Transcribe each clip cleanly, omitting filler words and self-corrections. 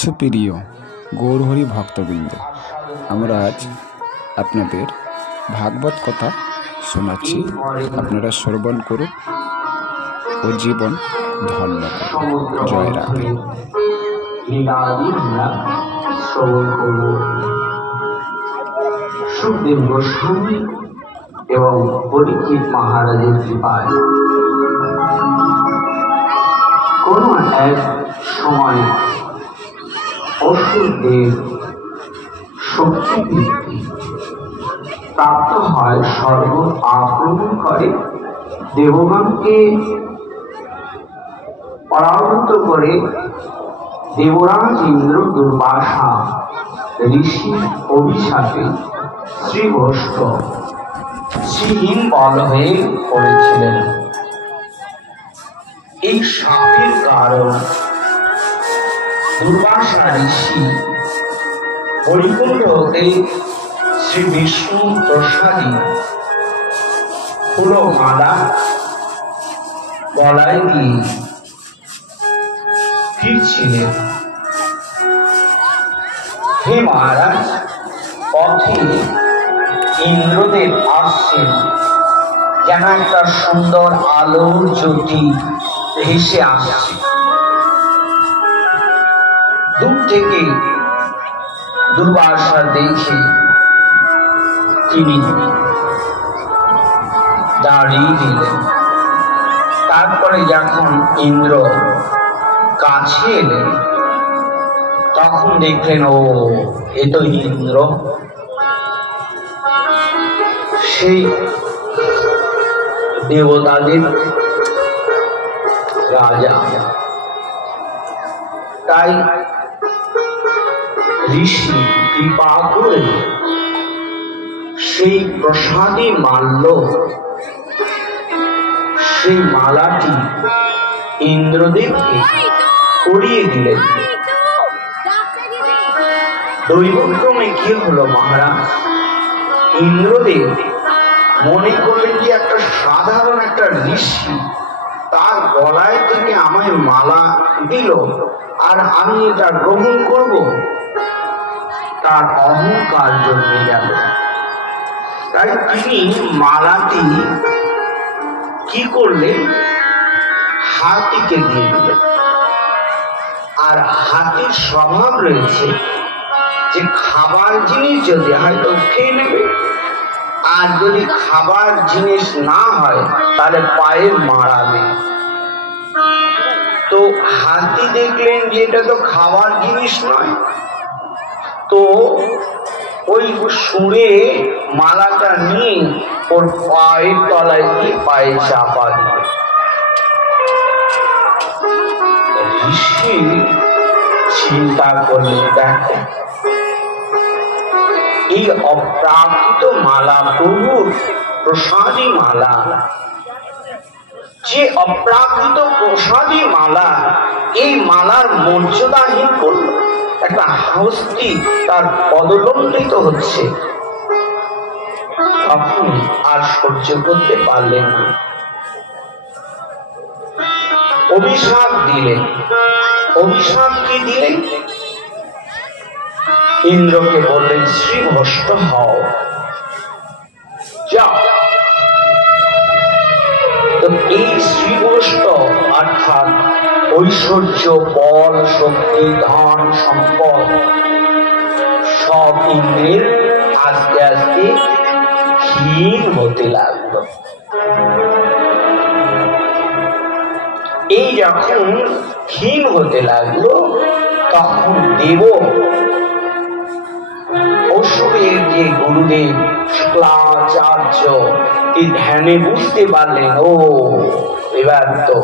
সুপ্রিয় গৌরহরি ভক্তবৃন্দ, আমরা আজ আপনাদের ভাগবত কথা শোনাচ্ছি। আপনারা শ্রবণ করুন ও জীবন ধন্য করুন। জয় রাধে। সুখদেব গোস্বামী এবং পরীক্ষিত মহারাজের কৃপায় কোন এক সময় অসুরদের শক্তি বৃদ্ধি প্রাপ্ত হয়, স্বর্গ আক্রমণ করে, দেবগণকে পরাভূত করে। দেবরাজ ইন্দ্র দুর্বাসা ঋষি অভিশাপে শ্রীবস্ত শ্রীহীন বল হয়ে পড়েছিলেন। এই শাপের কারণ দুর্বাসা ঋষি বৈকুণ্ঠ হতে শ্রী বিষ্ণু প্রসাদী ফুল মালা গলায় দিয়ে ফিরছিলেন। হে মহারাজ, পথে ইন্দ্রদেব আসছেন, যেন একটা সুন্দর আলোর জ্যোতি ভেসে আসছে। দূর থেকে দুর্বাসা দেখে তিনি দাঁড়িয়ে দিলেন। তারপরে যখন ইন্দ্র কাছে এলেন, তখন দেখলেন ও এ তো ইন্দ্র, সেই দেবতাদের রাজা। তাই ঋষি কৃপা করে সেই প্রসাদী মাল্য, সেই মালাটি ইন্দ্রদেবকে পরিয়ে দিলেন। দৈবক্রমে কি হলো মহারাজ, ইন্দ্রদেব মনে করলেন যে একটা সাধারণ একটা ঋষি তার গলায় থেকে আমায় মালা দিল আর আমি এটা গ্রহণ করব, তার অহংকার জন্মে গেল। তাই তিনি মালাটি কি করলেন, হাতিকে দিয়ে দিলেন। আর হাতির স্বভাব রয়েছে যে খাবার জিনিস যদি হয় তো খেয়ে নেবে, আর যদি খাবার জিনিস না হয় তাহলে পায়ে মারাবে। তো হাতি দেখলেন যে এটা তো খাবার জিনিস নয়, তো ওই সুরে মালাটা নিয়ে ওর পায়ের তলায় দিয়ে পায়ে চাপা দিল। ঋষি চিন্তা করলেন, দেখো এই অপ্রাকৃত মালা, প্রভুর প্রসাদী মালা, যে অপ্রাকৃত প্রসাদী মালা, এই মালার মর্যাদাহীন করল। একটা হস্তি তার পদলম্বিত হচ্ছে, তখন আর সহ্য করতে পারলেন না, অভিশাপ দিলেন। অভিশাপ কি দিলেন? ইন্দ্রকে বললেন, শ্রীভস্ত হও, যাও। তো এই শ্রীভস্ত অর্থাৎ ঐশ্বর্য, বল, শক্তি, ধন, সম্পদ সব ইন্দ্রের আস্তে আস্তে ক্ষীণ হতে লাগলো। এই যখন ক্ষীণ হতে লাগলো, তখন দেব অসুরের যে গুরুদেব শুক্লাচার্য এই ধ্যানে বুঝতে পারলেন, ও এবার তো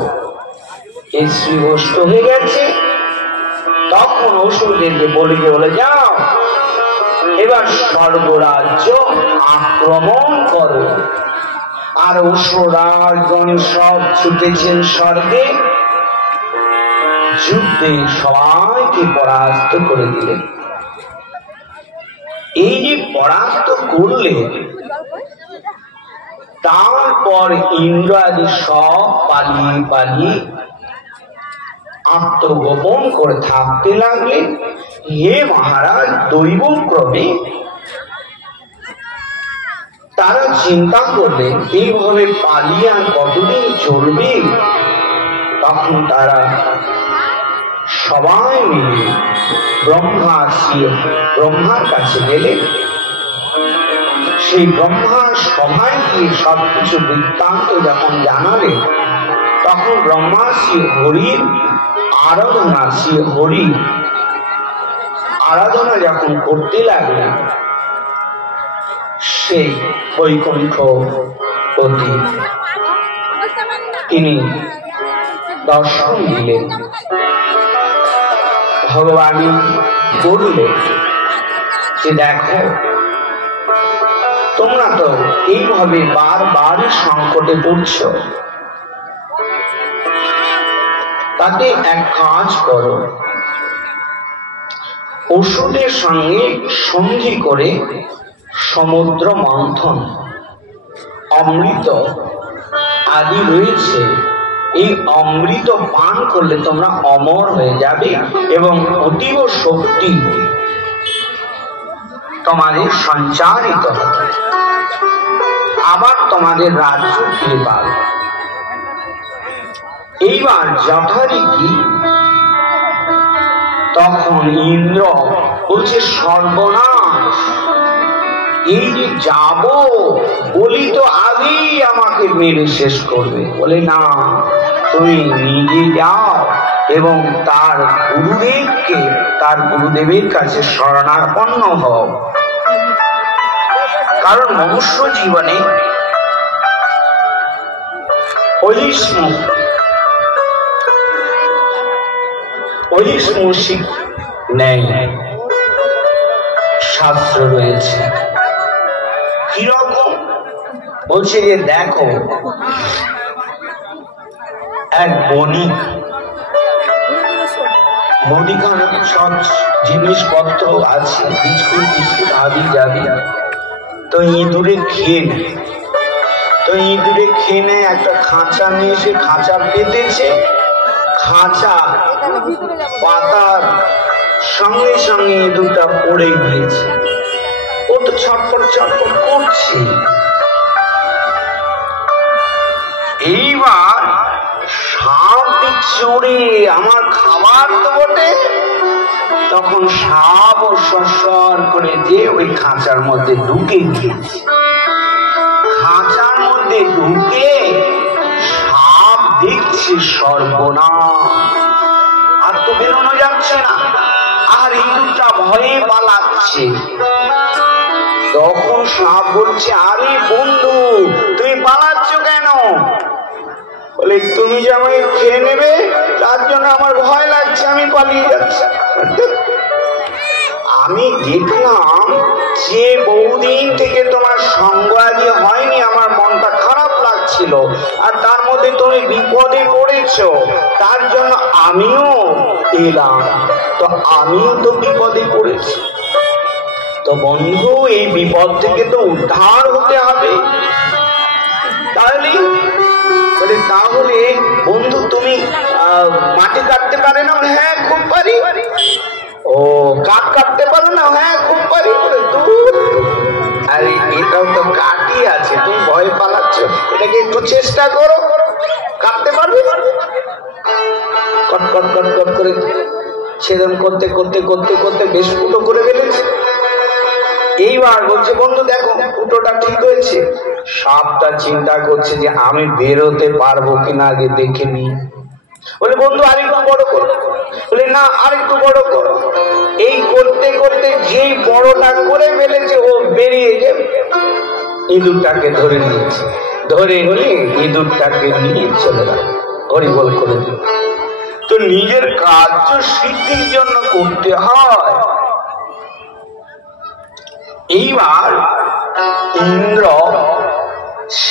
এই শ্রীভস্ত হয়ে গেছে। তখন অসুরদেরকে বলে যাও, এবার স্বর্গরাজ্য আক্রমণ করো। আর অসুরগণ সব ছুটেছেন স্বর্গে, যুদ্ধে সবাইকে পরাস্ত করে দিলেন। এই যে পরাস্ত করলেন, তারপর ইন্দ্র আদি সব পালিয়ে পালিয়ে আত্মগোপন করে থাকতে লাগলেন। হে মহারাজ, দৈবক্রমে তারা চিন্তা করলেন এইভাবে পালিয়ে আর কতদিন চলবে। তখন তারা সবাই মিলে ব্রহ্মার কাছে গেলেন। সেই ব্রহ্মার সভায় গিয়ে সবকিছু বৃত্তান্ত যখন জানালেন, তখন ব্রহ্মা শ্রী হরির আরাধনা, শ্রী হরি আরাধনা যখন করতে লাগলেন, সেই বৈকুণ্ঠপতি তিনি দর্শন দিলেন। ভগবান বললেন যে দেখো, তোমরা তো এইভাবে বারবার সংকটে পড়ছ, তাতে এক কাজ করো, ওষুধের সঙ্গে সন্ধি করে সমুদ্র মন্থন, অমৃত আদি রয়েছে, এই অমৃত পান করলে তোমরা অমর হয়ে যাবে এবং অতীব শক্তি তোমাদের সঞ্চারিত হবে, আবার তোমাদের রাজ্য ফিরে পাবে। এইবার যথারীতি তখন ইন্দ্র বলছে, সর্বনাশ, এই যে যাব বলি তো আগেই আমাকে মেরে শেষ করবে। বলে না, তুমি নিজে যাও এবং তার গুরুদেবের কাছে শরণাপন্ন হও। কারণ মনুষ্য জীবনে ঐহিষ্ণুষিক নেই, শাস্ত্র রয়েছে। কিরকম? বলছে যে দেখো, এক বণিক মুদিখানা সব জিনিসপত্র আছে, বিস্কুট আদি যাবি, তো ইঁদুরে খেয়ে নেয়, একটা খাঁচা নিয়ে এসে খাঁচা পেতেছে, খাঁচা পাতার সঙ্গে সঙ্গে ইঁদুরটা পড়ে গিয়েছে। ও তো ছটফট করছে। এইবার সাপ চড়ে আমার খাবার তো বটে, তখন সাপ ও সর করে যে ওই খাঁচার মধ্যে ঢুকে গিয়েছে। খাঁচার মধ্যে ঢুকে সাপ দেখছে সর্বনাশ, আর তো বেরোনো যাচ্ছে না, আর ইঁদুরটা ভয়ে পালাচ্ছে। তখন সাপ বলছে, আরে বন্ধু, তুমি পালাচ্ছ কেন? বলে, তুমি যে আমাকে খেয়ে নেবে তার জন্য আমার ভয় লাগছে, আমি পালিয়ে যাচ্ছি। আমি দেখলাম যে বহুদিন থেকে তোমার সঙ্গ আদি হয়নি, আমার মনটা খারাপ লাগছিল, আর তার মধ্যে তুমি বিপদে পড়েছো, তার জন্য আমিও এলাম। তো আমিও তো বিপদে পড়েছি, তো বন্ধু এই বিপদ থেকে তো উদ্ধার হতে হবে। তাহলে বন্ধু তুমি মাটি কাটতে পারে না? হ্যাঁ খুব পারি। ও কাঠ কাটতে পারো না? হ্যাঁ খুব পারি। আরে এটাও তো কাঠই আছে, তুমি ভয় পালাচ্ছ, এটাকে একটু চেষ্টা করো, কাটতে পারবে। কট কট কট কট করে ছেদন করতে করতে করতে করতে বেশ ফুটো করে ফেলেছে। এইবার বলছে, বন্ধু দেখো ফুটোটা ঠিক হয়েছে। সাপটা চিন্তা করছে যে আমি বেরোতে পারবো কিনা আগে দেখে নি। বলে, বন্ধু আরেকটু বড় করো। বলে, না আরেকটু বড় করো। এই করতে করতে যেই বড়টা করে ফেলেছে, ও বেরিয়ে যে ইঁদুরটাকে ধরে নিয়েছে। ধরে নিয়ে ইঁদুরটাকে নিয়ে চলে গেল, হরিবল করে দিল। তো নিজের কার্য সিদ্ধির জন্য করতে হয়। এইবার ইন্দ্র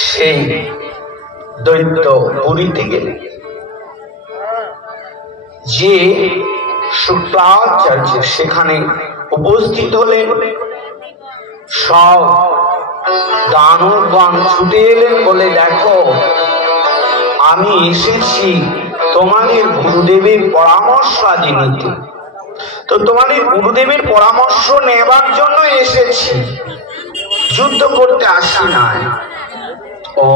সেই দৈত্য পুরীতে গেলে, যে শুক্লাচার্য সেখানে উপস্থিত হলেন। সব দানবগণ ছুটে এলেন, বলে দেখো আমি এসেছি তোমাদের গুরুদেবের পরামর্শ আজ নিতে। তো তোমাদের গুরুদেবের পরামর্শ নেবার জন্য এসেছি, যুদ্ধ করতে আসি নাই। ও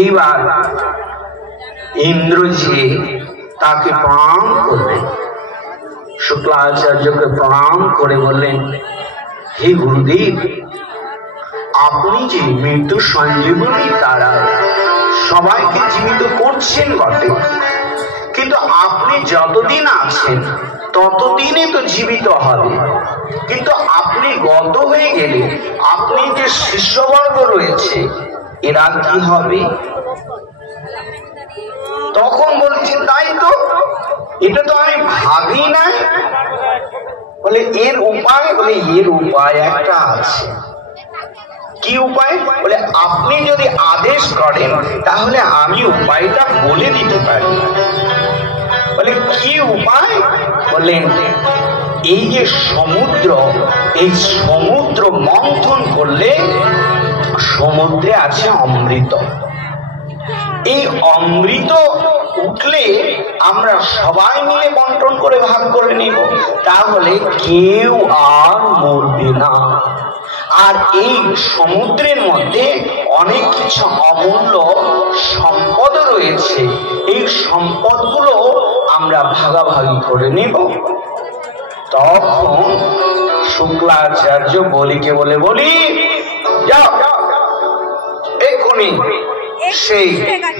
এইবার ইন্দ্রজি তাকে প্রণাম করলেন, শুক্লাচার্যকে প্রণাম করে বললেন, হে গুরুদেব, আপনি যে মৃত্যু সঞ্জীবনী দ্বারা সবাইকে জীবিত করছেন বটে, কিন্তু আপনি যতদিন আছেন ততদিনে তো জীবিত হবে, কিন্তু আপনি গত হয়ে গেলে আপনি যে শিষ্যবর্গ রয়েছে এরা কি হবে? তখন বলছি তাই তো, এটা তো আমি ভাবি না। বলে এর উপায়? বলে এর উপায় একটা আছে। কি উপায়? বলে আপনি যদি আদেশ করেন তাহলে আমি উপায়টা বলে দিতে পারি। বলে কি উপায়? বললেন এই যে সমুদ্র, এই সমুদ্র মন্থন করলে সমুদ্রে আছে অমৃত। এই অমৃত উঠলে আমরা সবাই মিলে বন্টন করে ভাগ করে নিব, তাহলে কেউ আর মরবে না। আর এই সমুদ্রের মধ্যে অনেক কিছু অমূল্য সম্পদ রয়েছে, এই সম্পদগুলো আমরা ভাগাভাগি করে নিব। তখন শুক্লাচার্য বলিকে বলি যাও এক্ষুনি সেই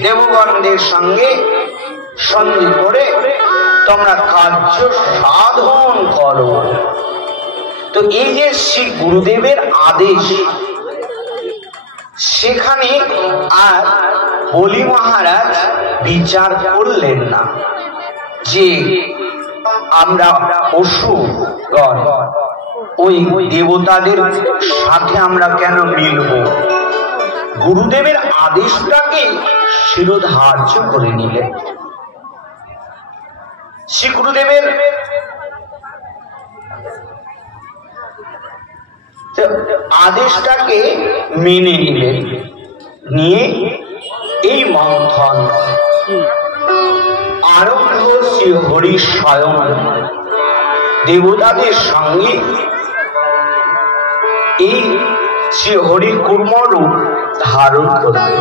দেবগণদের সঙ্গে সন্ধি করে তোমরা কার্য সাধন করো। তো এই যে শ্রী গুরুদেবের আদেশ, সেখানে আর বলি মহারাজ বিচার করলেন না যে আমরা অসুরগণ ওই দেবতাদের সাথে আমরা কেন মিলব। গুরুদেবের আদেশটাকে শিরোধার্য করে নিলেন। শ্রী গুরুদেবের আদেশটাকে মেনে নিলেন, নিয়ে এই মন্থন আরম্ভ শ্রী হরি স্বয়ং দেবতাদের সঙ্গে এই শ্রী হরি কুর্মরূপ ধারণ করবে।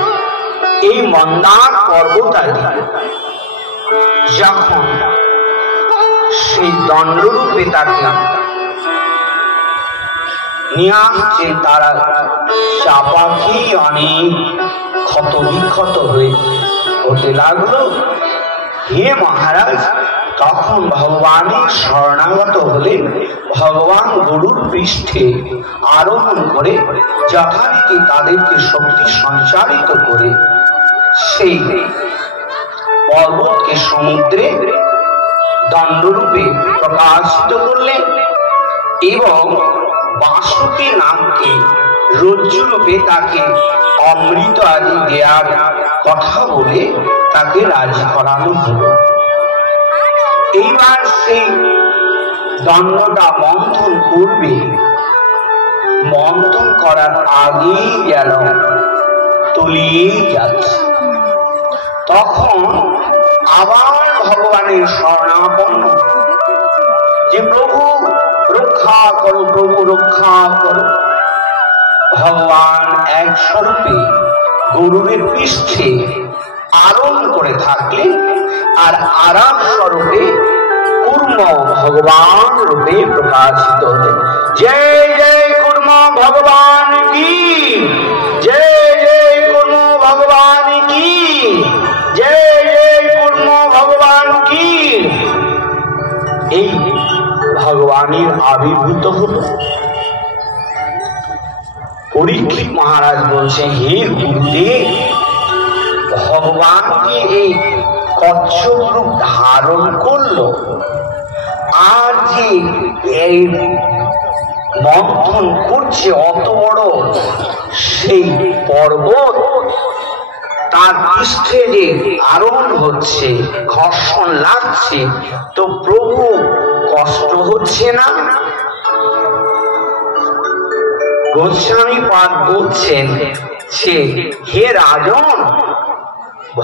এই মন্দার পর্বতায় যখন সেই দণ্ডরূপে তাকে নিয়ে আসছে, তারা চাপাকি অনেক ক্ষত বিক্ষত হতে লাগলো। হে মহারাজ, তখন ভগবানের শরণাগত হলে ভগবান গরুর পৃষ্ঠে আরোহণ করে যথারীতি তাদেরকে শক্তি সঞ্চারিত করে সেই পর্বতকে সমুদ্রে দণ্ডরূপে প্রকাশিত করলেন এবং বাসুকী নামকে রজ্জুরূপে তাকে অমৃত আদি দেয়ার কথা বলে তাকে রাজি করানো হলো। এইবার সেই দণ্ডটা মন্থন করবে, মন্থন করার আগেই গেল তলিয়েই যাচ্ছে। তখন আবার ভগবানের শরণাপন্ন যে প্রভু রক্ষা করো, প্রভু রক্ষা করো। ভগবান এক স্বরূপে গরুরের পৃষ্ঠে আরোহণ করে থাকলেন, আর আরাম স্বরূপে কুর্ম ভগবান রূপে প্রকাশিত হলেন। জয় জয় কুর্ম ভগবান কি, জয় জয় কুর্ম ভগবান কি, জয় জয় কুর্ম ভগবান কি। এই ভগবানের আবির্ভূত হল। পরীক্ষিত মহারাজ বলছে, হে গুরুদেব, ভগবানকে এই কচ্ছপ রূপ ধারণ করলো, আর যে এই মন্থন করছে অত বড় সেই পর্বত, তার পৃষ্ঠে যে আরোহণ হচ্ছে, ঘর্ষণ লাগছে, তো প্রভু কষ্ট হচ্ছে না? গোস্বামী পাদ বলছেন যে হে রাজন,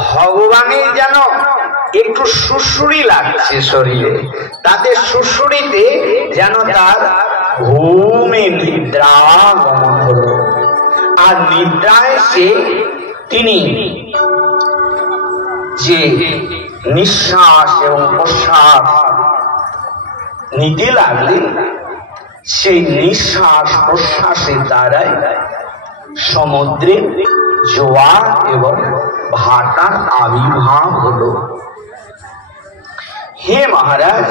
ভগবানের যেন একটু সুড়সুড়ি লাগছে শরীরে, তাতে সুড়সুড়িতে যেন তার ঘুমে নিদ্রা গমন হলো। আর নিদ্রায় তিনি যে নিঃশ্বাস এবং প্রশ্বাস নিতে লাগলেন, সেই নিঃশ্বাস প্রশ্বাসের দ্বারাই সমুদ্রের জোয়ার এবং ভাটার আবির্ভাব হলো। হে মহারাজ,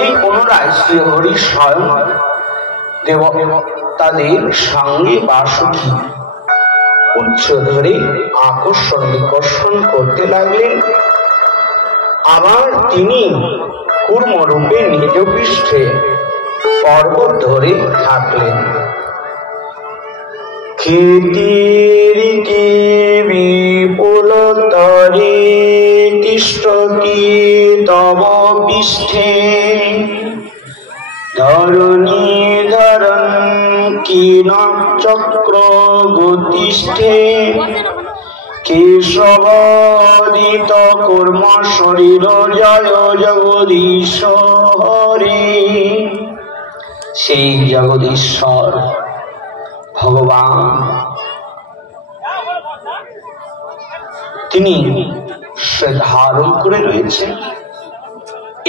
এই পুনরায় শ্রী হরি স্বয়ং দেবতাদের সঙ্গে বাসুকি উচ্চ ধরে আকর্ষণ বিকর্ষণ করতে লাগলেন। আবার তিনি কূর্মরূপে নিজ পৃষ্ঠে পর্বত ধরে থাকলেন। কীর্তি বিপুলতরে তিষ্ঠতি তব পৃষ্ঠে ধরণীধরণ কিনচক্র গতিষ্ঠে কেশবাদিত কর্ম শরীর জয় জগদীশ হরে। সেই জগদীশ্বর ভগবান তিনি সে ধারণ করে রয়েছে।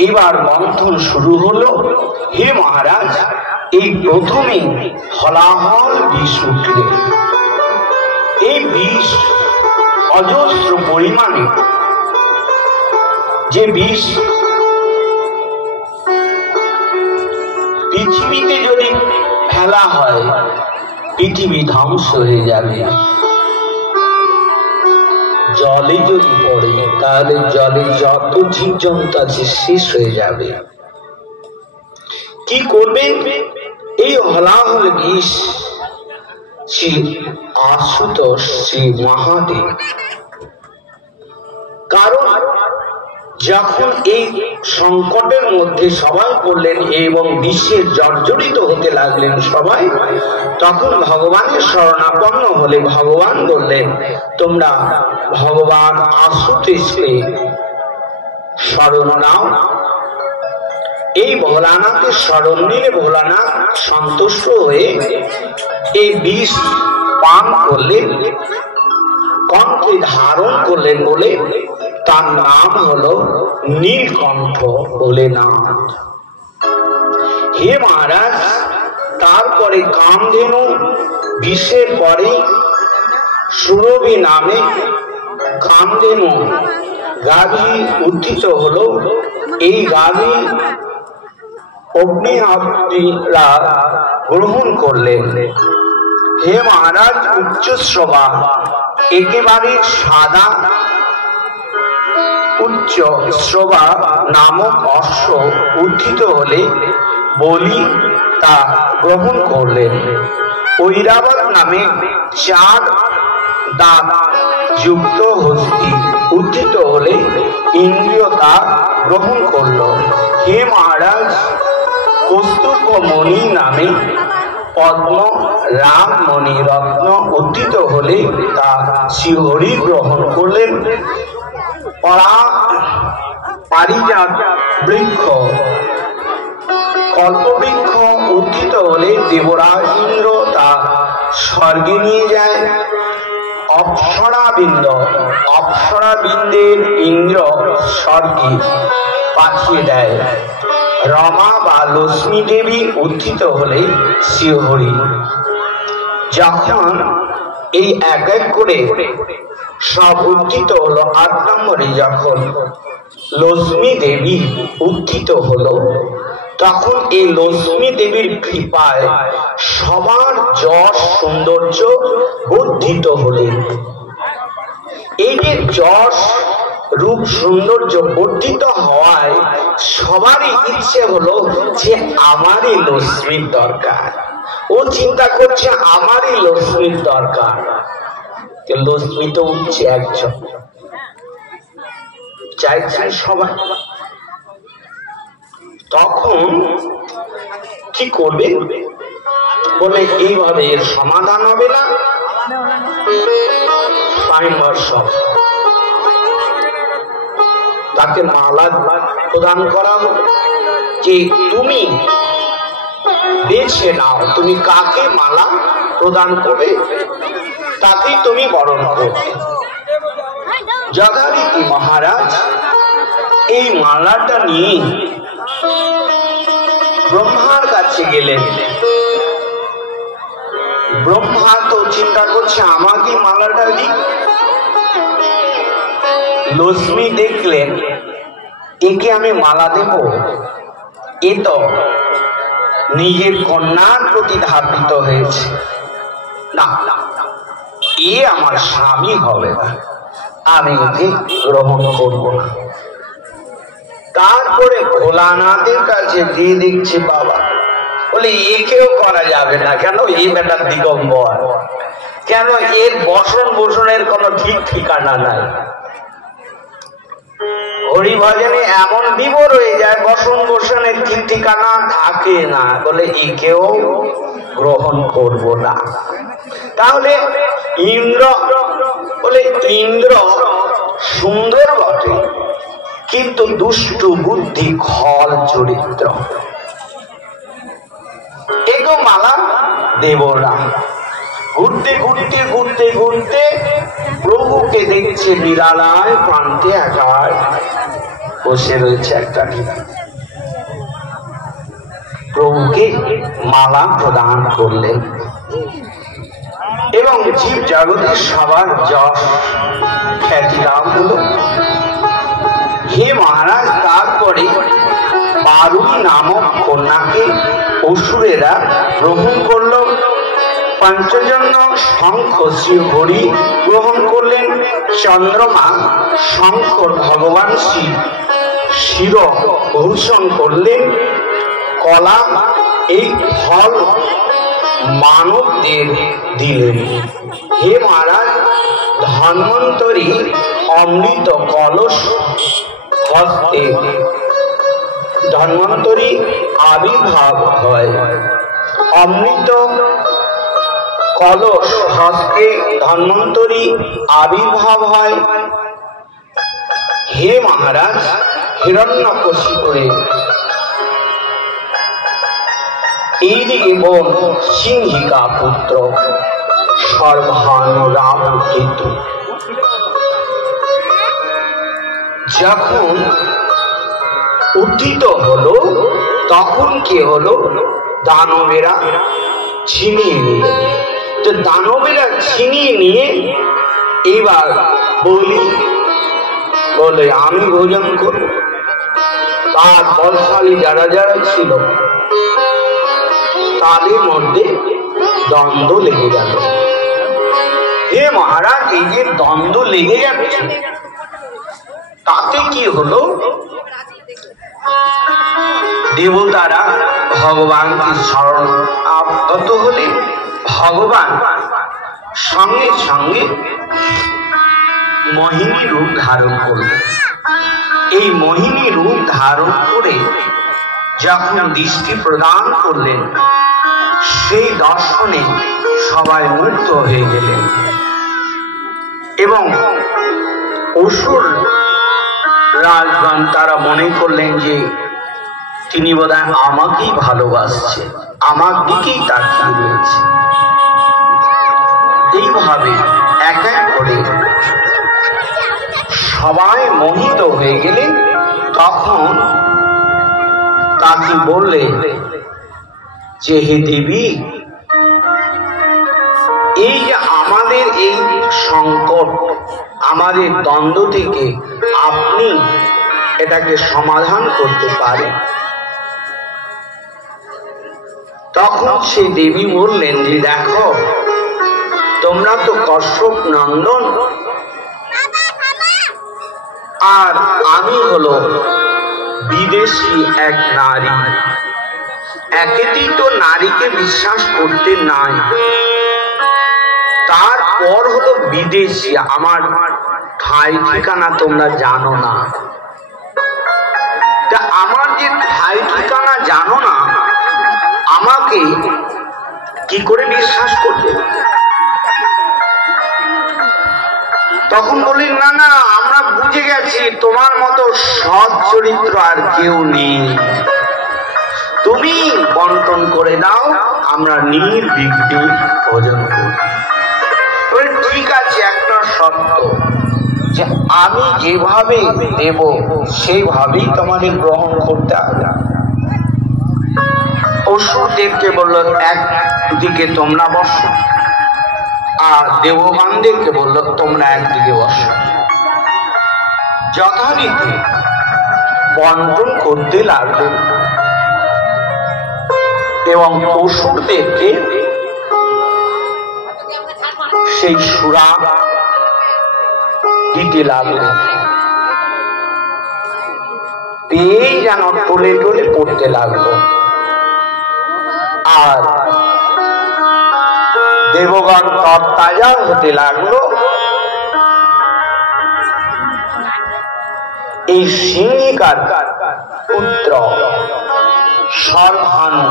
এবার মন্থন শুরু হলো। হে মহারাজ, এই প্রথমে হলাহল বিষ উঠলে। এই বিষ অজস্র পরিমাণে, যে বিষ পৃথিবীতে যদি ফেলা হয় পৃথিবী ধ্বংস হয়ে যাবে। জলে যদি পড়ে তাহলে জলে যত জীবজন্তু আছে শেষ হয়ে যাবে। কি করবে? এই হলাহল বিষ শ্রী আশুতোষ শ্রী মহাদেব, কারণ যখন এই সংকটের মধ্যে সবাই পড়লেন এবং বিশ্বের জর্জরিত হতে লাগলেন সবাই, তখন ভগবানের শরণাপন্ন হলে ভগবান বললেন, তোমরা ভগবান আশুতোষকে শরণ নাও। এই ভোলানাথের শরণ নিলে ভোলানাথ সন্তুষ্ট হয়ে এই বিষ পান করলেন, কণ্ঠে ধারণ করলেন বলে তার নাম হলো নীলকণ্ঠ ভোলেনাথ। হে মহারাজ, তারপরে কামধেনু বিষের পরে সুরভি নামে কামধেনু গাভী উত্থিত হলো। এই গাভী অগ্নিহোত্রীরা গ্রহণ করলেন। হে মহারাজ, উচ্চশ্রবা একেবারে সাদা উচ্চ শ্রবা নামক অশ্ব উত্থিত হলে বলি তা গ্রহণ করলেন। ঐরাবত নামে 4 দাঁত যুক্ত হস্তি উত্থিত হলে ইন্দ্রিয় তা গ্রহণ করল। হে মহারাজ, কৌস্তুভ মণি নামে পদ্ম রাম মণি রত্ন উত্থিত হলে তা শ্রীহরি গ্রহণ করলেন। পারিজাত বৃক্ষ কল্পবৃক্ষ উত্থিত হলে দেবরাজ ইন্দ্র তা স্বর্গে নিয়ে যায়। অপ্সরাবৃন্দের ইন্দ্র স্বর্গে পাঠিয়ে দেয়। রমা বা লক্ষ্মী দেবী উত্থিত হলে শ্রীহরি। যখন এই এক এক করে সব উত্থিত হলো, 8 নম্বরে যখন লক্ষ্মী দেবী উত্থিত হলো, তখন এই লক্ষ্মী দেবীর কৃপায় সবার যশ সৌন্দর্য বর্ধিত হলেন। এই যে যশ রূপ সৌন্দর্য বর্ধিত হওয়ায় সবারই ইচ্ছে হলো যে আমারই লক্ষ্মীর দরকার। ও চিন্তা করছে আমারই লক্ষ্মীর দরকার। লক্ষ্মী তো উঠছে একজন, চাইছেন সবাই। তখন কি করবে? বলে এইভাবে এর সমাধান হবে না। স্বয়ংবর সব তাকে মালা প্রদান করা হলো যে তুমি বেছে নাও, তুমি কাকে মালা প্রদান করবে তাকেই তুমি বরণ করবে। যথারীতি মহারাজ এই মালাটা নিয়ে ব্রহ্মার কাছে গেলেন। ব্রহ্মা তো চিন্তা করছে আমাকে মালাটা দিই। লক্ষ্মী দেখলেন একে আমি মালা দেব, এ তো নিজের কন্যার প্রতি ধাবিত হয়েছে, না এ আমার স্বামী হবে না, আমি ওকে গ্রহণ করব না। তারপরে ভোলানাথের কাছে দিয়ে দেখছে বাবা, বলে একেও করা যাবে না। কেন? এই বেটার দিগম্বর, কেন এর বসন বসনের কোনো ঠিক ঠিকানা নাই। হরিভজনে এমন বিভোর হয়ে যায়, বসন বসনের ঠিক ঠিকানা থাকে না, বলে একেও গ্রহণ করব না। তাহলে ইন্দ্র, বলে ইন্দ্র সুন্দর বটে কিন্তু দুষ্টু বুদ্ধি, খল চরিত্র, এগো মালা দেব না। ঘুরতে ঘুরতে ঘুরতে ঘুরতে প্রভুকে দেখছে বিড়ালায় প্রান্তে একার বসে রয়েছে একটা বিড়াল। প্রভুকে মালা প্রদান করলেন এবং জীব জগতের সবার যশ খ্যাতি লাভ হলো। হে মহারাজ, তারপরে বারুণী নামক কন্যাকে অসুরেরা গ্রহণ করল। পঞ্চজন্য শঙ্খ শ্রী হরি গ্রহণ করলেন। চন্দ্রমা শঙ্কর ভগবান শ্রী শির ভূষণ করলেন। কলা এই ফল মানবদের দিলেন। হে মহারাজ, ধন্বন্তরী অমৃত কলস হস্তে ধন্বন্তরী আবির্ভাব হয়। অমৃত কলস হস্তে ধন্বন্তরী আবির্ভাব হয়। হে মহারাজ, হিরণ্যকশিপুরে এইদিকে বোন সিংহিকা পুত্র সর্বানু রাহু কেতু যখন উত্থিত হলো, তখন কি হলো? দানবেরা ছিনিয়ে নিল। তো দানবেরা ছিনিয়ে নিয়ে এবার বলে আমি ভোজন করব। তার বলশালী যারা যারা ছিল তাদের মধ্যে দ্বন্দ্ব লেগে গেল। হে মহারাজ, এই যে দ্বন্দ্ব লেগে যাচ্ছে তাতে কি হলো? দেবতারা ভগবানকে স্মরণ আবদ্ধ হলে ভগবান সঙ্গে সঙ্গে মোহিনী রূপ ধারণ করলেন। এই মোহিনী রূপ ধারণ করে যখন দৃষ্টি প্রদান করলেন, সেই দর্শনে সবাই মুগ্ধ হয়ে গেলেন এবং অসুর রাজগণ তারা মনে করলেন যে তিনি বোধহয় আমাকেই ভালোবাসছে, আমার দিকেই তাকিয়ে রয়েছে। এইভাবে এক এক করে সবাই মোহিত হয়ে গেলেন। তখন তাকে বললে যে হে দেবী, এই যে আমাদের এই সংকট, আমাদের দ্বন্দ্ব থেকে আপনি এটাকে সমাধান করতে পারেন। তখন সে দেবী বললেন যে দেখো, তোমরা তো কশ্যপ নন্দন আর আমি হলো বিদেশি এক নারী। একেতেই তো নারীকে বিশ্বাস করতে নাই, তারপর হলো বিদেশি, আমার ঠাই ঠিকানা তোমরা জানো না। তা আমার যে ঠাই ঠিকানা জানো না, আমাকে কি করে বিশ্বাস করবে? তখন বললেন, না না, আমরা বুঝে গেছি তোমার মতো সৎ চরিত্র আর কেউ নেই, তুমি বন্টন করে দাও, আমরা নির্বিঘ্নে ভোজন করি। ঠিক আছে, একটা শর্ত, যে আমি যেভাবে দেব সেইভাবেই তোমাদের গ্রহণ করতে হবে। অসুরদেবকে বলল একদিকে তোমরা বসো, আর দেবগণদেরকে বলল তোমরা একদিকে বসো। যথারীতি বন্টন করতে লাগলো এবং অসুরদেরকে সেই সুরা দিতে লাগলো। এই যেন টলে টলে পড়তে লাগলো, আর দেবগণ তরতাজা হতে লাগলো। এই সিংহিকার পুত্র সর্বভানু,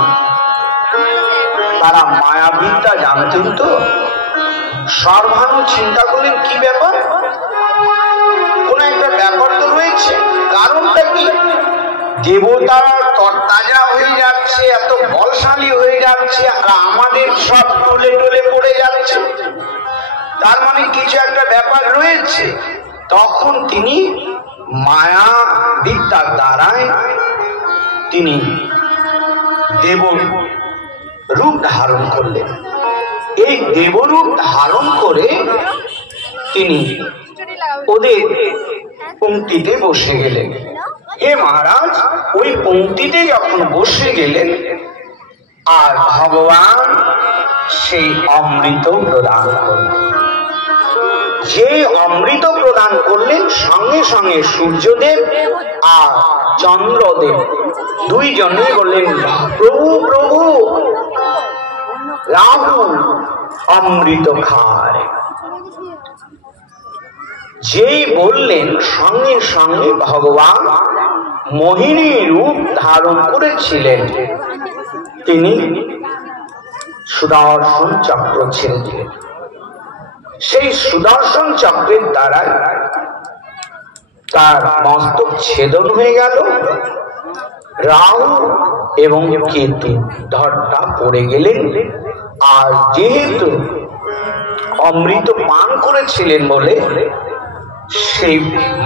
তারা মায়াবিদ্যা জানতেন তো। সর্বভানু চিন্তা করলেন, কি ব্যাপার, কোন একটা ব্যাপার তো রয়েছে, কারণটা কি? দেবতারা তরতাজা হয়ে যাচ্ছে, এত বলশালী হয়ে যাচ্ছে, আর আমাদের সব টলে টলে পড়ে যাচ্ছে, তার মানে কিছু একটা ব্যাপার রয়েছে। তখন তিনি মায়া বিদ্যার দ্বারায় তিনি দেব রূপ ধারণ করলেন। এই দেবরূপ ধারণ করে তিনি ওদের পংক্তিতে বসে গেলেন। হে মহারাজ, ওই পংক্তিতে যখন বসে গেলেন, আর ভগবান সেই অমৃত প্রদান করলেন। যে অমৃত প্রদান করলেন, সঙ্গে সঙ্গে সূর্যদেব আর চন্দ্রদেব দুইজনেই বললেন, প্রভু প্রভু, রাহু অমৃত খায়। যেই বললেন, সঙ্গে সঙ্গে ভগবান মোহিনী রূপ ধারণ করেছিলেন, তিনি সুদর্শন চক্র ছেড়ে দিলেন। সেই সুদর্শন চক্রের দ্বারা তার মস্তক ছেদন হয়ে গেল। রাহু এবং কেতু ধরটা পড়ে গেলেন। আর যেহেতু অমৃত পান করেছিলেন বলে সেই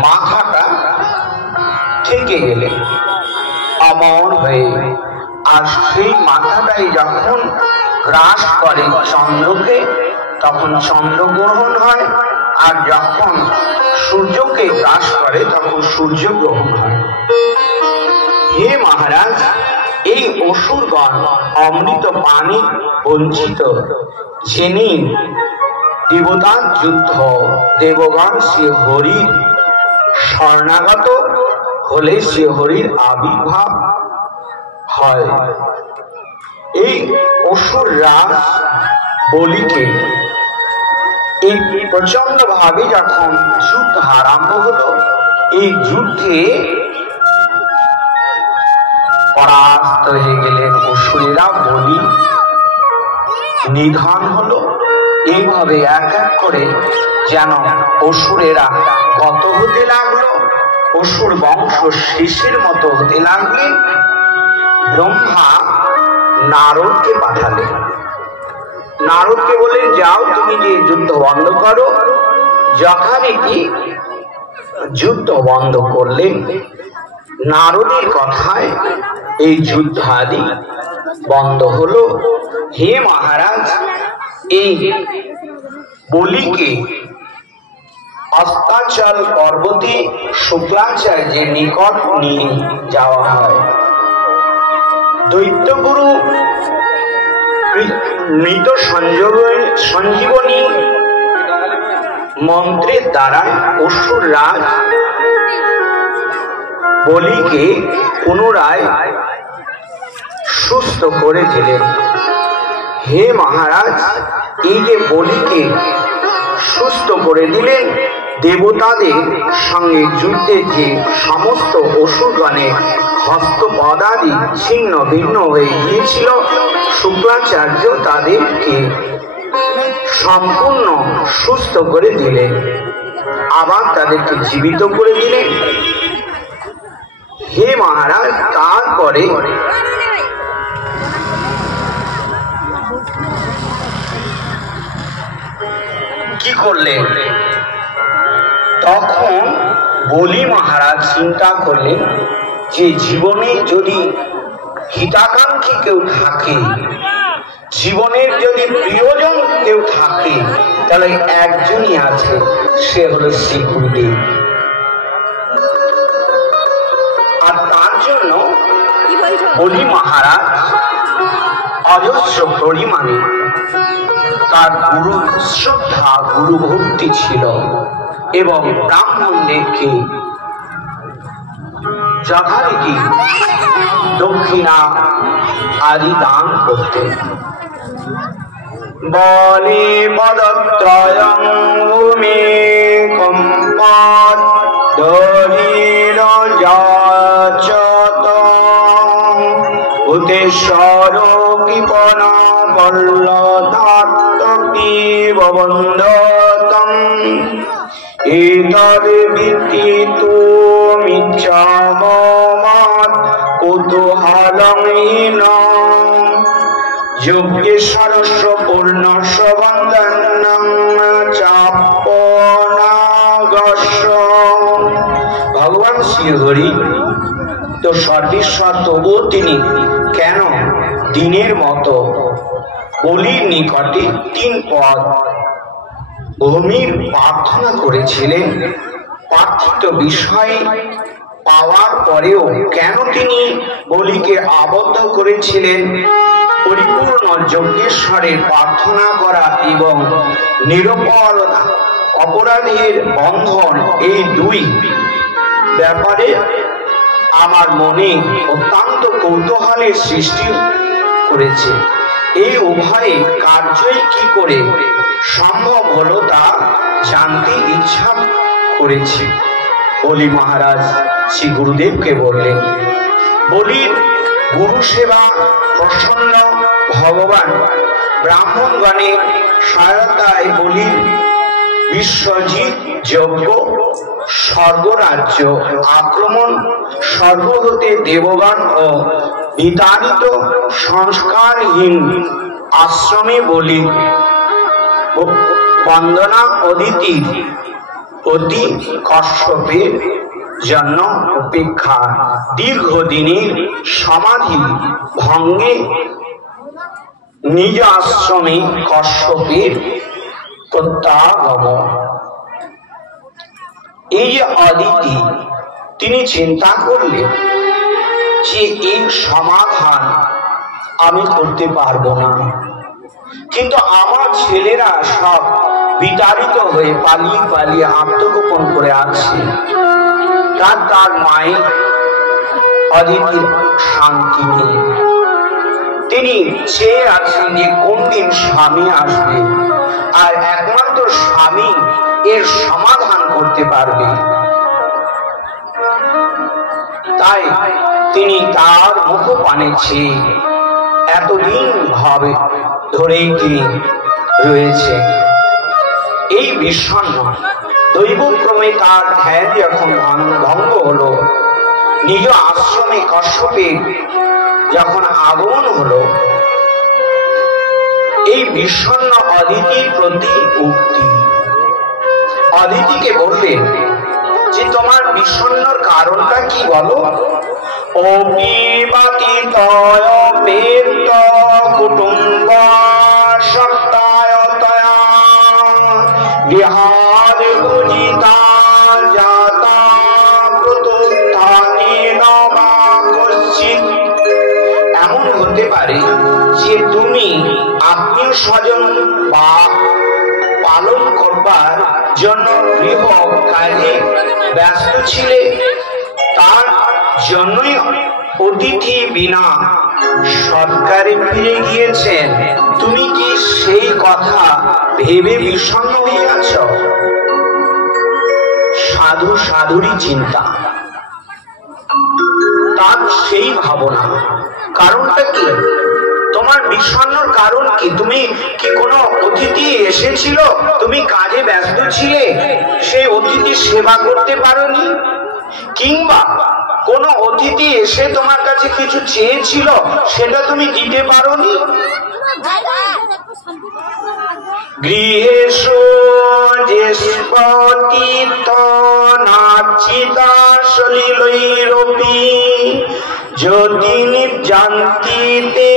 মাথাটা থেকে গেলেন অমর হয়ে। আর সেই মাথাটাই যখন গ্রাস করে চন্দ্রকে, তখন চন্দ্রগ্রহণ হয়, আর যখন সূর্যকে গ্রাস করে তখন সূর্যগ্রহণ হয়। হে মহারাজ, এই অসুরগণ অমৃত পানি বঞ্চিত, যিনি দেবতার যুদ্ধ, দেবগণ শ্রী হরির শরণাগত হলে শ্রী হরির আবির্ভাব হয়। এই অসুর রাজ বলিকে এই প্রচন্ড ভাবে যখন যুদ্ধ আরম্ভ হলো, এই যুদ্ধে পরাস্ত হয়ে গেলেন অসুরেরা, বলি নিধন হলো। এইভাবে এক এক করে যেন অসুরেরা কত হতে লাগলো, অসুর বংশ শেষের মতো হতে লাগলে ব্রহ্মা নারদকে পাঠালেন। নারদকে বললেন, যাও তুমি যে যুদ্ধ বন্ধ করো। যথারীতি যুদ্ধ বন্ধ করলেন। নারদের কথায় এই যুদ্ধ আদি বন্ধ হলো। হে মহারাজ, এই বলিকে অস্তাচল পর্বতে শুক্লাচার্যের নিকট নিয়ে যাওয়া হয়। দৈত্যগুরু মৃত সঞ্জীবনী মন্ত্রের দ্বারা অসুর রাজ বলিকে পুনরায় সুস্থ করে দিলেন। হে মহারাজ, এই যে বলিকে সুস্থ করে দিলেন, দেবতাদের সঙ্গে যুদ্ধে যে সমস্ত অসুরগণের হস্তপদাদি ছিন্ন ভিন্ন হয়ে গিয়েছিল, শুক্রাচার্য তাদেরকে সম্পূর্ণ সুস্থ করে দিলেন, আবার তাদেরকে জীবিত করে দিলেন। হে মহারাজ, তারপরে কি করলেন? তখন বলি মহারাজ চিন্তা করলেন যে জীবনে যদি হিতাকাঙ্ক্ষী কেউ থাকে, জীবনের যদি প্রিয়জন কেউ থাকে, তাহলে একজনই আছে, সে হলো শ্রী গুরুদেব। আর তার জন্য বলি মহারাজ অজস্র পরিমাণে তার গুরু শ্রদ্ধা, গুরু ভক্তি ছিল এবং ব্রাহ্মণদেরকে যথারীতি দক্ষিণা আদি দান করতেন। বলে পদত্রয়ং ভূমি কম্পদ দরির যাচত উতেশ্বর কৃপণ বল্লধাত্তকীব বন্ধতম এতদ্বিদিতুমিচ্ছামমাৎ কুতূহলহীন যজ্ঞেশ্বরস্য পূর্ণস্য বন্দনং চাপনাগস্য। ভগবান শ্রীহরি তো সর্বেশ্বর, তবুও তিনি কেন দিনের মতো বলির নিকটে 3 পদ ভূমির প্রার্থনা করেছিলেন? প্রার্থিত বিষয় পাওয়ার পরেও কেন তিনি বলিকে আবদ্ধ করেছিলেন? পরিপূর্ণ যজ্ঞেশ্বরের প্রার্থনা করা এবং নিরপরাধ অপরাধের বন্ধন, এই 2 ব্যাপারে আমার মনে অত্যন্ত কৌতূহলের সৃষ্টি করেছে। এই উভয় কার্যই কি করে সম্ভব হলো তা জানতে ইচ্ছা করেছি। বলি মহারাজ শ্রী গুরুদেবকে বললেন, বলির গুরু সেবা প্রসন্ন ভগবান ব্রাহ্মণগণের সহায়তায় বলির বিশ্বজিৎ যজ্ঞ, স্বর্গরাজ্য আক্রমণ, স্বর্গ হতে দেবগণ ও বিতাড়িত সংস্কারহীন আশ্রমে বলি বন্দনা অদিতির অতি কশ্যপের জন্য উপেক্ষা, দীর্ঘদিনের সমাধি ভঙ্গে নিজ আশ্রমে কশ্যপের প্রত্যাগমন। এই যে অদিতি, তিনি চিন্তা করলেন যে এই সমাধান আমি করতে পারবো না, কিন্তু আমার ছেলেরা সব বিতাড়িত হয়ে পালিয়ে পালিয়ে আত্মগোপন করে আছে। তার মায়ের অদিতির শান্তি নেই। তিনি চেয়ে আছেন যে কোন দিন স্বামী আসবে, আর একমাত্র স্বামী এর সমাধান করতে পারবে। তাই তিনি তার মুখপানে চেয়ে এতদিন ভাবে ধরেই তিনি রয়েছে। এই বিষণ্ণ দৈবক্রমে তার ধ্যান যখন ভঙ্গ হলো, নিজ আশ্রমে কশ্যপের যখন আগমন হলো, এই বিষণ্ণ অদিতির প্রতি উক্তি। অদিতিকে বললেন যে তোমার বিষণ্ণর কারণটা কি বলো? অবিবাতিতয়পেত কুটুম্ব সত্তায়তয়া বিহার পূজিতা জাতা প্রতুত্থানেন বা কশ্চিৎ। এমন হতে পারে যে তুমি আত্মীয় স্বজন বা পালন করবার জন্য গৃহ কাজে ব্যস্ত ছিলে, তার জন্যই অতিথি বিনা সৎকারে ফিরে গিয়েছেন। তুমি কি সেই কথা ভেবে বিষণ্ণ হয়ে আছো? সাধু সাধুরই চিন্তা, তার সেই ভাবনা। কারণটা কি? তোমার বিষণ্ণর কারণ কি? তুমি কি কোনো অতিথি এসেছিল, তুমি কাজে ব্যস্ত ছিলে, সেই অতিথির সেবা করতে পারোনি? কিংবা কোনো অতিথি এসে তোমার কাছে কিছু চেয়েছিল, সেটা তুমি দিতে পারোনি? গৃহেষু যেষ্পতিত নাচিতা সলিলৈরপি যদি নিজান্তি তে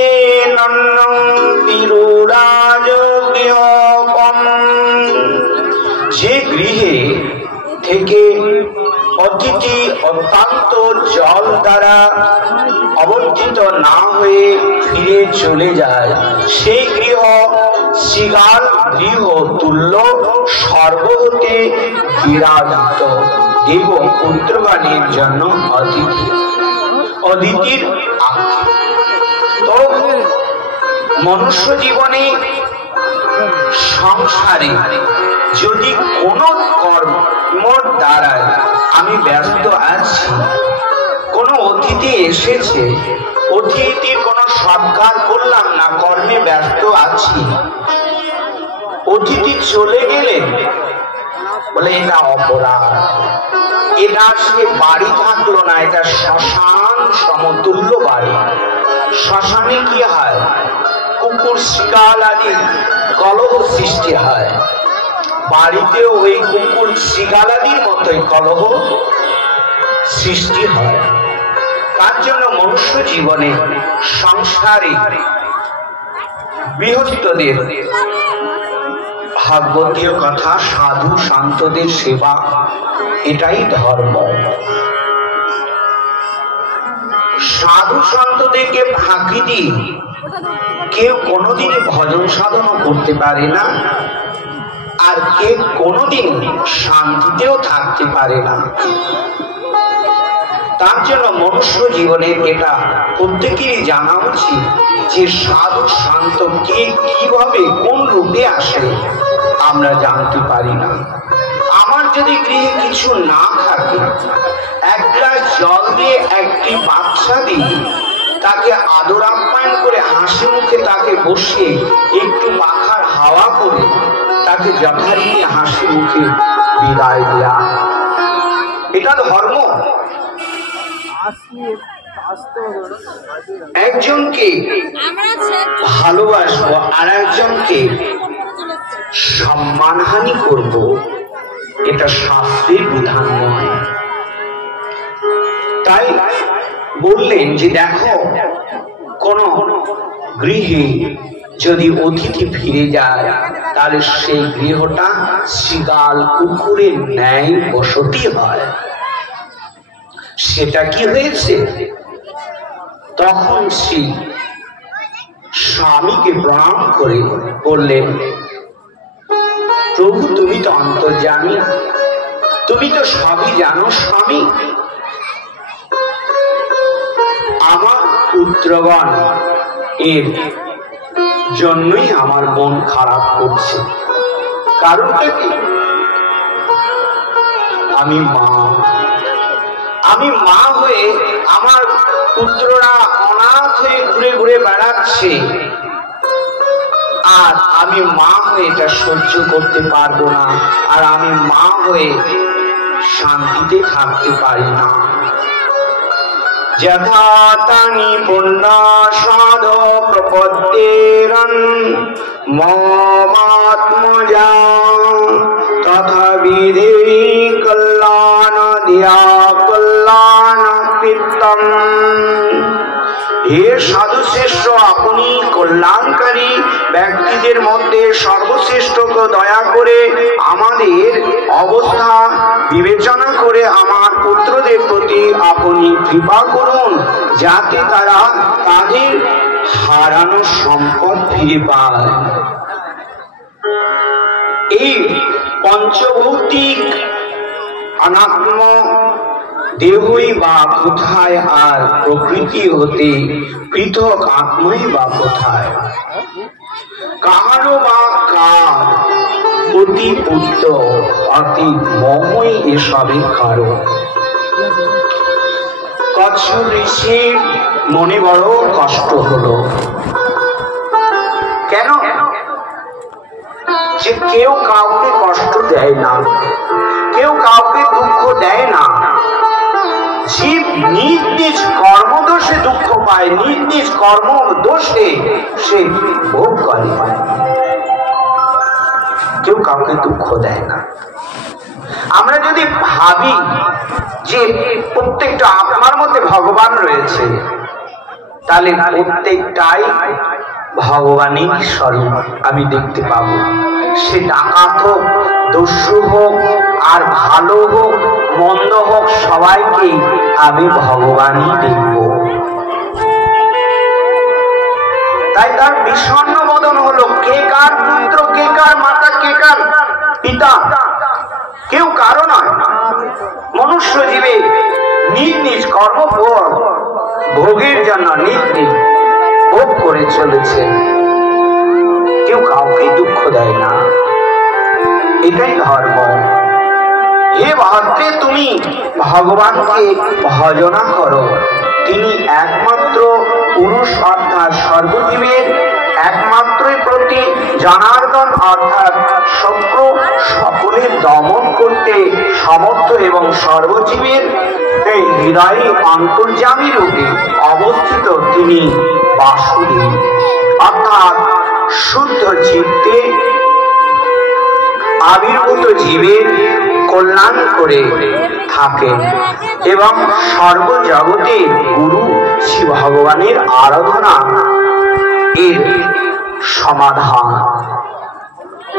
নন্নং বিরুরাজ গৃহপম। যে গৃহে থেকে অতিথি অত্যন্ত জল দ্বারা অবর্তিত না হয়ে ফিরে চলে যায়, সেই গৃহ শৃগাল গৃহ তুল্য সর্বহতে বিরাজিত। দেব পুত্রবাণীর জন্য অতিথি, অদিতির আখ্যা। তো মনুষ্য জীবনে সংসারে যদি কোনো কর্মর দ্বারায় আমি ব্যস্ত আছি, কোনো অতিথি এসেছে, অতিথির কোনো সৎকার করলাম না, কর্মে ব্যস্ত আছি, অতিথি চলে গেলে বলে এটা অপরাধ, এটা সে বাড়ি থাকলো না, এটা শ্মশান সমতুল্য বাড়ি। শ্মশানে কি হয়? কুকুর শিকাল আদি কলহ সৃষ্টি হয়, বাড়িতেও ওই কুকুর শিকালাদির মতোই কলহ সৃষ্টি হয়। তার জন্য মনুষ্য জীবনে সংসারে গৃহস্থদের ভাগবতীয় কথা, সাধু শান্তদের সেবা, এটাই ধর্ম। সাধু শান্তদেরকে ফাঁকি দিয়ে কেউ কোনোদিনই ভজন সাধনা করতে পারে না, আর কেউ কোনোদিন শান্তিতেও থাকতে পারে না। তার জন্য মনুষ্য জীবনের এটা প্রত্যেকেরই জানা উচিত যে সাধু শান্ত কে, কিভাবে, কোন রূপে আসে আমরা জানতে পারি না। আমার যদি গৃহে কিছু না থাকে, এক গ্লাস জল দিয়ে একটি বাচ্চা দিয়ে তাকে আদর আপ্যায়ন করে হাসি মুখে তাকে বসে একটু পাখার হাওয়া করে তাকে যথারীতি হাসি মুখে বিদায় দেয়া, এটা ধর্ম। একজনকে ভালোবাসবো আর একজনকে সম্মানহানি করব, এটা শাস্ত্রের বিধান নয়। তাই বললেন যে দেখো, কোন গৃহে যদি অতিথি ফিরে যায়, তাহলে সেই গৃহটা শৃগাল কুকুরের ন্যায় বসতি হয়। সেটা কি হয়েছে? তখন শ্রী স্বামীকে প্রণাম করে বললেন, প্রভু তুমি তো অন্তর্যামী, তুমি তো সবই জানো স্বামী। আমার পুত্রগণ এর জন্যই আমার মন খারাপ করছে। কারণটা কি? আমি মা হয়ে আমার পুত্ররা অনাথ হয়ে ঘুরে ঘুরে বেড়াচ্ছে, আর আমি মা হয়ে এটা সহ্য করতে পারবো না, আর আমি মা হয়ে শান্তিতে থাকতে পারি না। যথা তানি পুণ্যাসাদ প্রপদ্যেরন মমাত্মজা তথা বিধি কল্যাণ দিয়া কল্যাণ কীর্তন। হে সাধু শ্রেষ্ঠ, আপনি কল্যাণকারী ব্যক্তিদের মধ্যে সর্বশ্রেষ্ঠকে দয়া করে আমাদের অবস্থা বিবেচনা করে আমার পুত্রদের প্রতি আপনি কৃপা করুন, যাতে তারা তাদের হারানো সম্পদ ফিরে পায়। এই পঞ্চভৌতিক অনাত্ম দেহই বা কোথায়, আর প্রকৃতি হতে পৃথক আত্মাই বা কোথায়? কাহারও বা কার অতি পুত্র অতি মোহই এসবের কারণ। কচ্ছপ ঋষির মনে বড় কষ্ট হলো। কেন? যে কেউ কাউকে কষ্ট দেয় না, কেউ কাউকে দুঃখ দেয় না। জীব নিজ নিজ কর্মদোষে দুঃখ পায়, নিজ নিজ কর্মদোষে সে ভোগ করে, কেউ কাউকে দুঃখ দেয় না। আমরা যদি ভাবি যে প্রত্যেকটা আপনার মধ্যে ভগবান রয়েছে, তাহলে প্রত্যেকটাই ভগবানের স্বরূপ আমি দেখতে পাবো। সে ডাকাত হোক, দস্যু হোক, আর ভালো হোক মন্দ হোক, সবাইকে আমি ভগবানই দেখব। তাই তার বিষণ্ণ বদন হলো। কে কার পুত্র, কে কার মাতা, কে কার পিতা, কেউ কারো নয়। মনুষ্য জীবে নিজ নিজ কর্মফল ভোগের জন্য নিজ নিজ ভোগ করে চলেছে, কেউ কাউকে দুঃখ দেয় না। এটাই ধর্ম। হে ভক্তে, তুমি ভগবানকে ভজনা করো। তিনি একমাত্র পুরুষ অর্থাৎ সর্বজীবের একমাত্রই প্রতি জনার্দন অর্থাৎ শত্রু সকলের দমন করতে সমর্থ এবং সর্বজীবের এই হৃদয়ে অন্তর্যামী রূপে অবস্থিত তিনি বাসুদেব অর্থাৎ শুদ্ধ চিত্তে আবির্ভূত জীবের কল্যাণ করে থাকেন এবং সর্বজগতের গুরু শ্রী ভগবানের আরাধনা এর সমাধান।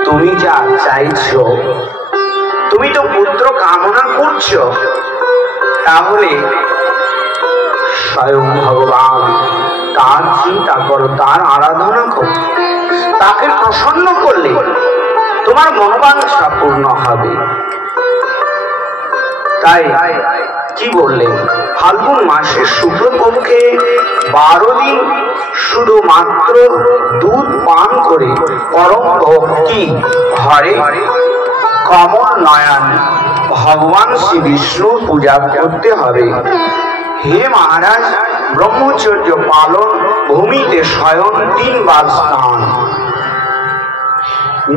তুমি যা চাইছো, তুমি তো পুত্র কামনা করছো, তাহলে স্বয়ং ভগবান তার চিন্তা করো, তার আরাধনা করো। তাকে প্রসন্ন করলে তোমার মনোবাঞ্ছা পূর্ণ হবে। তাই কি বললেন? ফাল্গুন মাসের শুক্লপক্ষে 12 দিন শুধুমাত্র দুধ পান করে পরম ভক্তি হরে কমল নয়ন ভগবান শ্রী বিষ্ণুর পূজা করতে হবে। হে মহারাজ, ব্রহ্মচর্য পালন, ভূমিতে শয়ন, 3 বার স্নান,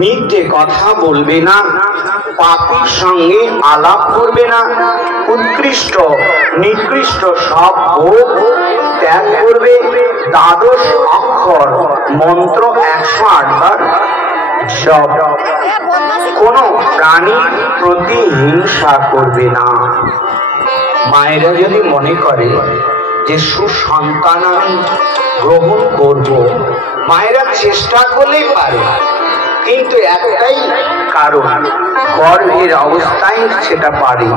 মিথ্যে কথা বলবে না, পাপীর সঙ্গে আলাপ করবে না, উৎকৃষ্ট নিকৃষ্ট সব ভোগ ত্যাগ করবে, 12 অক্ষর মন্ত্র 108 বার জপ, কোন প্রাণীর প্রতি হিংসা করবে না। মায়েরা যদি মনে করে যে সুসন্তান আমি গ্রহণ করব, মায়েরা চেষ্টা করলেই পারে, কিন্তু একটাই কারণ, গর্ভের অবস্থায় সেটা পারে।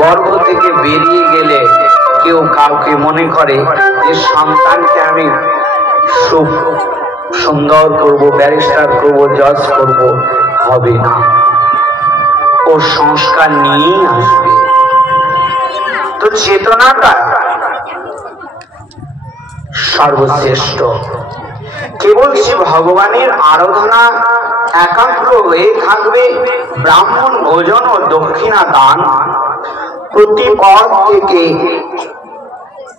গর্ভ থেকে বেরিয়ে গেলে কেউ কাউকে মনে করে যে সন্তানকে আমি সুন্দর করব, ব্যারিস্টার করব, জজ করব, হবে না। ও সংস্কার নিয়েই আসবে। তো চেতনাটা সর্বশ্রেষ্ঠ। কেবল সে ভগবানের আরাধনা একাগ্র হয়ে থাকবে। ব্রাহ্মণ ভোজন ও দক্ষিণা দান প্রতি পদ থেকে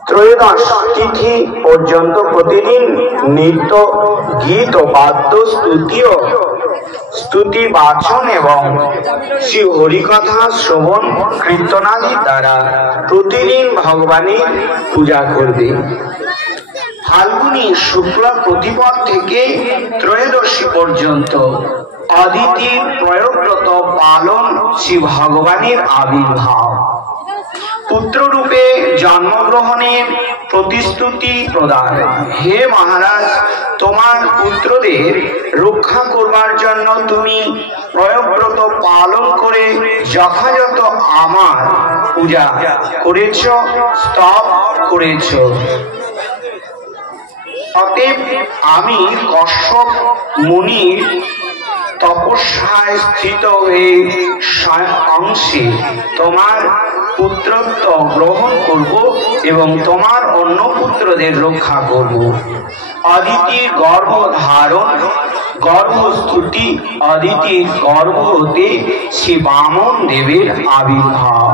ত্রয়োদশ তিথি পর্যন্ত প্রতিদিন নৃত্য, গীত ও বাদ্য স্তুতি বাচন এবং শ্রী হরিকথা শ্রবণ কীর্তনাদি দ্বারা প্রতিদিন ভগবানের পূজা করবে। ফাল্গুনী শুক্ল প্রতিপদ থেকে ত্রয়োদশী পর্যন্ত অদিতির প্রয়োগব্রত পালন শ্রী ভগবানের আবির্ভাব। পুত্ররূপে জন্মগ্রহণের প্রতিশ্রুতি প্রদান। হে মহারাজ, তোমার পুত্রদের রক্ষা করবার জন্য তুমি প্রয়োগব্রত পালন করে যথাযথ আমার পূজা করেছ, স্তব করেছ। অতএব আমি কশ্যপ মুনির তপস্যায় স্থিত হয়ে অংশে তোমার পুত্রত্ব গ্রহণ করব এবং তোমার অন্য পুত্রদের রক্ষা করব। অদিতির গর্ভ ধারণ গর্ভস্তুতি অদিতির গর্ভ হতে শ্রী বামন দেবের আবির্ভাব।